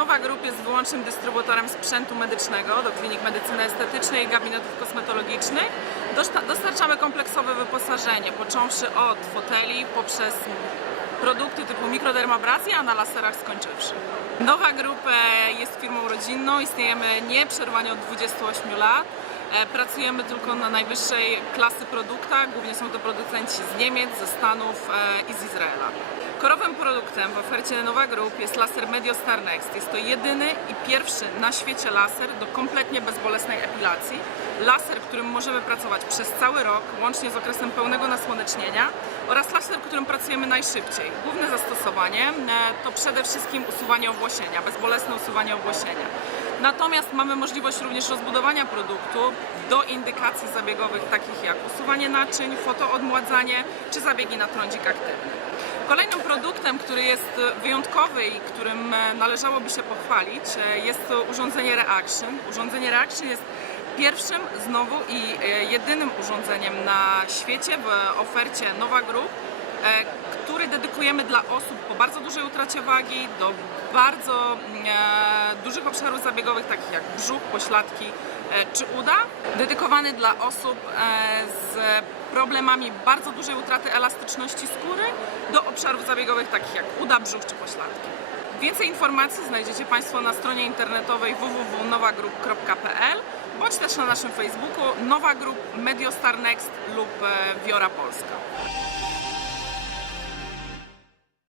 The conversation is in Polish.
Nowa Group jest wyłącznym dystrybutorem sprzętu medycznego do klinik medycyny estetycznej i gabinetów kosmetologicznych. Dosta- Dostarczamy kompleksowe wyposażenie, począwszy od foteli poprzez produkty typu mikrodermabrazja, a na laserach skończywszy. Nowa Group e, jest firmą rodzinną, istniejemy nieprzerwanie od 28 lat. E, Pracujemy tylko na najwyższej klasy produktach, głównie są to producenci z Niemiec, ze Stanów e, i z Izraela. Korowym produktem w ofercie Nowa Group jest laser Mediostar Next. Jest to jedyny i pierwszy na świecie laser do kompletnie bezbolesnej epilacji. Laser, którym możemy pracować przez cały rok, łącznie z okresem pełnego nasłonecznienia oraz laser, którym pracujemy najszybciej. Główne zastosowanie e, to przede wszystkim usuwanie obłosienia, bezbolesne usuwanie obłosienia. Natomiast mamy możliwość również rozbudowania produktu do indykacji zabiegowych takich jak usuwanie naczyń, fotoodmładzanie czy zabiegi na trądzik aktywny. Kolejnym produktem, który jest wyjątkowy i którym e, należałoby się pochwalić, e, jest to urządzenie Reaction. Urządzenie Reaction jest pierwszym znowu i e, jedynym urządzeniem na świecie w ofercie Nowa Group, dedykujemy dla osób po bardzo dużej utracie wagi, do bardzo mm, e, dużych obszarów zabiegowych, takich jak brzuch, pośladki e, czy uda. Dedykowany dla osób e, z problemami bardzo dużej utraty elastyczności skóry do obszarów zabiegowych takich jak uda, brzuch czy pośladki. Więcej informacji znajdziecie Państwo na stronie internetowej www.nowagroup.pl bądź też na naszym Facebooku Nowa Group, Mediostar Next lub e, Wiora Polska.